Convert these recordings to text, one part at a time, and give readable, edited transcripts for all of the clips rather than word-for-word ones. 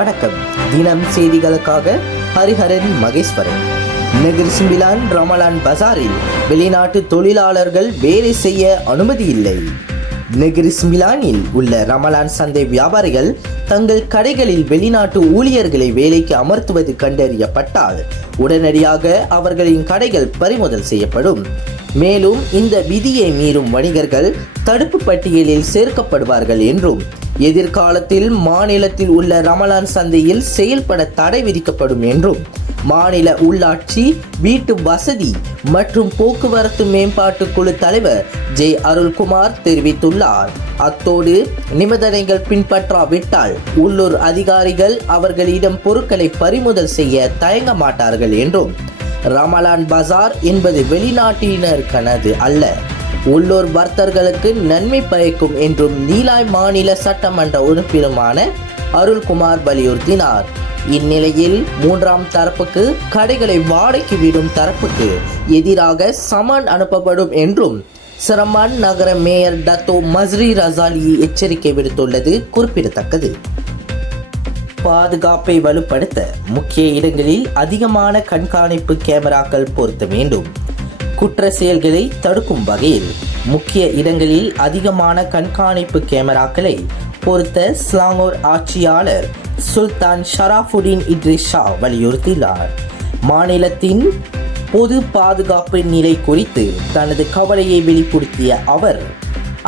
வணக்கம். தினம் செய்திகளுக்காக ஹரிஹரன் மகேஸ்வரன். நெகிரி சிம்பிலான் ரமலான் பசாரில் வெளிநாட்டு தொழிலாளர்கள் வேலை செய்ய அனுமதி இல்லை. நெகிரி சிம்பிலானில் உள்ள ரமலான் சந்தை வியாபாரிகள் தங்கள் கடைகளில் வெளிநாட்டு ஊழியர்களை வேலைக்கு அமர்த்துவது கண்டறியப்பட்டால் உடனடியாக அவர்களின் கடைகள் பறிமுதல் செய்யப்படும். மேலும் இந்த விதியை மீறும் வணிகர்கள் தடுப்பு பட்டியலில் சேர்க்கப்படுவார்கள் என்றும், எதிர்காலத்தில் மாநிலத்தில் உள்ள ரமலான் சந்தையில் செயல்பட தடை விதிக்கப்படும் என்றும் மாநில உள்ளாட்சி, வீட்டு வசதி மற்றும் போக்குவரத்து மேம்பாட்டு குழு தலைவர் ஜே அருள்குமார் தெரிவித்துள்ளார். அத்தோடு நிபந்தனைகள் பின்பற்றாவிட்டால் உள்ளூர் அதிகாரிகள் அவர்களிடம் பொருட்களை பறிமுதல் செய்ய தயங்க மாட்டார்கள் என்றும், ரமலான் பஜார் என்பது வெளிநாட்டினருக்கானது அல்ல, உள்ளூர் வர்த்தகர்களுக்கு நன்மை பயக்கும் என்றும் நீலாய் மாநில சட்டமன்ற உறுப்பினருமான அருள்குமார் வலியுறுத்தினார். இந்நிலையில் மூன்றாம் தரப்புக்கு கடைகளை வாடகைக்கு விடும் தரப்புக்கு எதிராக சமன் அனுப்பப்படும் என்றும் சிரமான் நகர மேயர் டத்தோ மஸ்ரி ரசாலி எச்சரிக்கை விடுத்துள்ளது குறிப்பிடத்தக்கது. பாதுகாப்பை வலுப்படுத்த முக்கிய இடங்களில் அதிகமான கண்காணிப்பு கேமராக்கள் பொருத்த வேண்டும். குற்ற செயல்களை தடுக்கும் வகையில் முக்கிய இடங்களில் அதிகமான கண்காணிப்பு கேமராக்களை பொருத்த ஸ்லாங்கூர் ஆட்சியாளர் சுல்தான் ஷராஃபுடின் இட்ரிஸ் ஷா வலியுறுத்தினார். மாநிலத்தின் பொது பாதுகாப்பு நிலை குறித்து தனது கவலையை வெளிப்படுத்திய அவர்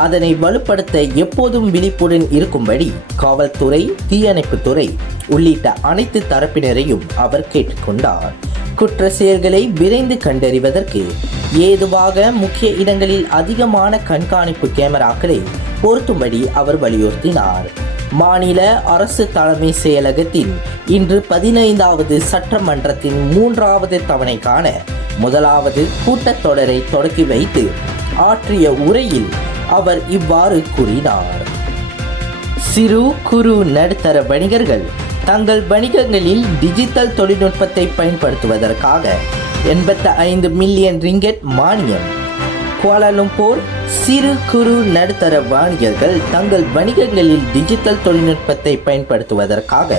அதனை வலுப்படுத்த எப்போதும் விழிப்புடன் இருக்கும்படி காவல்துறை, தீயணைப்புத்துறை உள்ளிட்ட அனைத்து தரப்பினரையும் அவர் கேட்டுக்கொண்டார். குற்ற செயல்களை விரைந்து கண்டறிவதற்கு ஏதுவாக முக்கிய இடங்களில் அதிகமான கண்காணிப்பு கேமராக்களை பொருத்தும்படி அவர் வலியுறுத்தினார். மாநில அரசு தலைமை செயலகத்தின் இன்று 15வது சட்டமன்றத்தின் 3வது தவணைக்கான முதலாவது கூட்டத்தொடரை தொடக்கி வைத்து ஆற்றிய உரையில் அவர் இவ்வாறு கூறினார். சிறு குறு நடுத்தர வணிகர்கள் தங்கள் வணிகங்களில் டிஜிட்டல் தொழில்நுட்பத்தை பயன்படுத்துவதற்காக 85 மில்லியன் ரிங்கெட் மானியம். குவாலாலம்பூர் சிறு குறு நடுத்தர வணிகர்கள் தங்கள் வணிகங்களில் டிஜிட்டல் தொழில்நுட்பத்தை பயன்படுத்துவதற்காக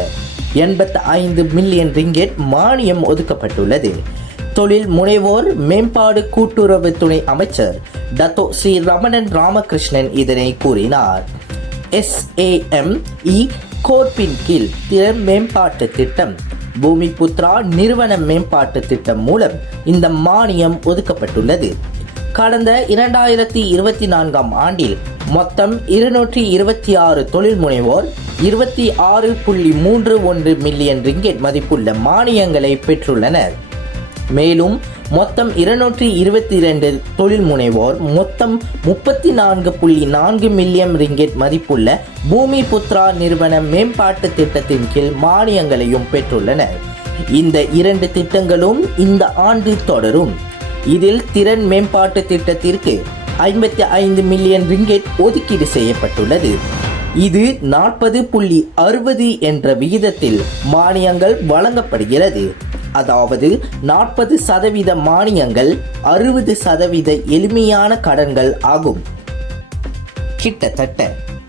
85 மில்லியன் ரிங்கெட் மானியம் ஒதுக்கப்பட்டுள்ளது. தொழில் முனைவோர் மேம்பாடு கூட்டுறவு துணை அமைச்சர் டத்தோ ஸ்ரீ ரமணன் ராமகிருஷ்ணன் இதனை கூறினார். SAME கோர்ப்பின் கீழ் திறன் மேம்பாட்டு திட்டம், பூமி புத்ரா நிறுவன மேம்பாட்டு திட்டம் மூலம் இந்த மானியம் ஒதுக்கப்பட்டுள்ளது. கடந்த 2024ஆம் ஆண்டில் மொத்தம் 226 தொழில் முனைவோர் 26.31 மில்லியன் ரிங்கெட் மதிப்புள்ள மானியங்களை பெற்றுள்ளனர். மேலும் மொத்தம் 222 தொழில் முனைவோர் மொத்தம் 34.4 மில்லியன் ரிங்கெட் மதிப்புள்ள பூமி புத்ரா நிறுவன மேம்பாட்டு திட்டத்தின் கீழ் மானியங்களையும் பெற்றுள்ளனர். இந்த 2 திட்டங்களும் இந்த ஆண்டு தொடரும். இதில் திறன் மேம்பாட்டு திட்டத்திற்கு 55 மில்லியன் ரிங்கெட் ஒதுக்கீடு செய்யப்பட்டுள்ளது. இது 40.60 என்ற விகிதத்தில் மானியங்கள் வழங்கப்படுகிறது. அதாவது 40% மானியங்கள், 60% எளிமையான கடன்கள் ஆகும். கிட்டத்தட்ட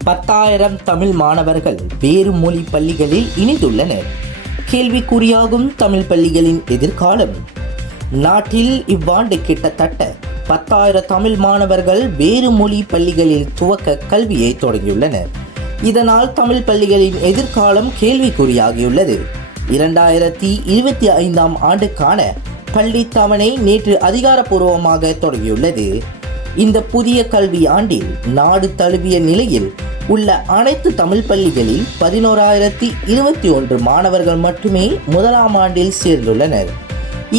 10,000 தமிழ் மாணவர்கள் வேறு மொழி பள்ளிகளில் இணைந்துள்ளனர். கேள்விக்குறியாகும் தமிழ் பள்ளிகளின் எதிர்காலம். நாட்டில் இவ்வாண்டு கிட்டத்தட்ட 10,000 தமிழ் மாணவர்கள் வேறு மொழி பள்ளிகளில் துவக்க கல்வியை தொடங்கியுள்ளனர். இதனால் தமிழ் பள்ளிகளின் எதிர்காலம் கேள்விக்குறியாகியுள்ளது. 2025ஆம் ஆண்டுக்கான பள்ளி தவணை நேற்று அதிகாரப்பூர்வமாக தொடங்கியுள்ளது. இந்த புதிய கல்வி ஆண்டில் நாடு தழுவிய நிலையில் உள்ள அனைத்து தமிழ் பள்ளிகளில் 11,021 மாணவர்கள் மட்டுமே முதலாம் ஆண்டில் சேர்ந்துள்ளனர்.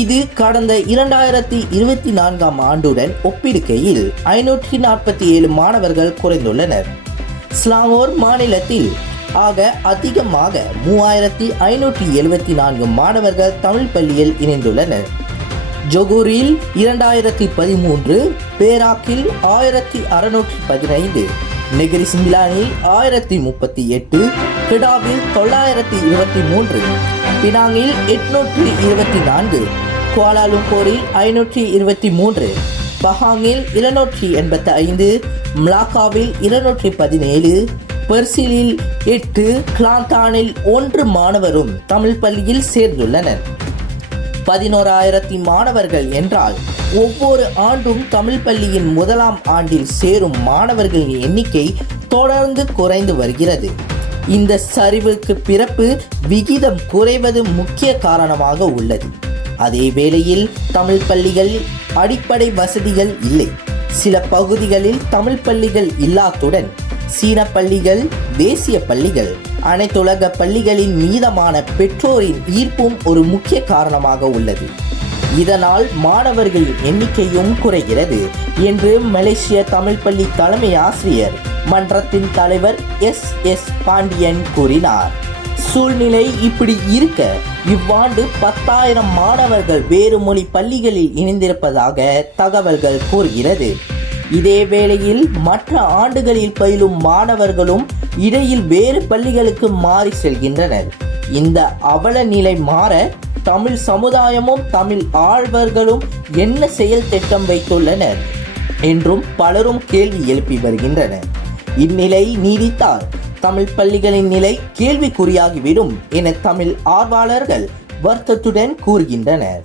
இது கடந்த 2024ஆம் ஆண்டுடன் ஒப்பிடுகையில் 547 மாணவர்கள் குறைந்துள்ளனர். ஸ்லாங்கூர் மாநிலத்தில் ஆக அதிகமாக 3,574 மாணவர்கள் தமிழ் பள்ளியில் இணைந்துள்ளனர். ஜொகூரில் 2013, பேராக்கில் 1,615, நெகிரி சிம்பிலானில் 1038, கிடாவில் 923, பினாங்கில் 824, குவாலாலும்பூரில் 523, பஹாங்கில் 285, மலாக்காவில் 217, பெர்சிலில் 8, கிளாந்தானில் 1 மாணவரும் தமிழ் பள்ளியில் சேர்ந்துள்ளனர். 11,000 மாணவர்கள் என்றால் ஒவ்வொரு ஆண்டும் தமிழ் பள்ளியின் முதலாம் ஆண்டில் சேரும் மாணவர்களின் எண்ணிக்கை தொடர்ந்து குறைந்து வருகிறது. இந்த சரிவுக்கு பிறப்பு விகிதம் குறைவது முக்கிய காரணமாக உள்ளது. அதே வேளையில் தமிழ் பள்ளிகளில் அடிப்படை வசதிகள் இல்லை. சில பகுதிகளில் தமிழ் பள்ளிகள் இல்லாத்துடன் சீன பள்ளிகள், தேசிய பள்ளிகள், அனைத்துலக பள்ளிகளின் மீதமான பெற்றோரின் ஈர்ப்பும் ஒரு முக்கிய காரணமாக உள்ளது. இதனால் மாணவர்களின் எண்ணிக்கையும் குறைகிறது என்று மலேசிய தமிழ் பள்ளி தலைமை ஆசிரியர் மன்றத்தின் தலைவர் S.S. பாண்டியன் கூறினார். சூழ்நிலை இப்படி இருக்க இவ்வாண்டு 10,000 மாணவர்கள் வேறு மொழி பள்ளிகளில் இணைந்திருப்பதாக தகவல்கள் கூறுகிறது. இதே வேளையில் மற்ற ஆண்டுகளில் பயிலும் மாணவர்களும் இடையில் வேறு பள்ளிகளுக்கு மாறி செல்கின்றனர். இந்த அவல நிலை மாற தமிழ் சமுதாயமும் தமிழ் ஆழ்வர்களும் என்ன செயல் திட்டம் வைத்துள்ளனர் என்றும் பலரும் கேள்வி எழுப்பி வருகின்றனர். இந்நிலை நீடித்தால் தமிழ் பள்ளிகளின் நிலை கேள்விக்குறியாகிவிடும் என தமிழ் ஆர்வலர்கள் வருத்தத்துடன் கூறுகின்றனர்.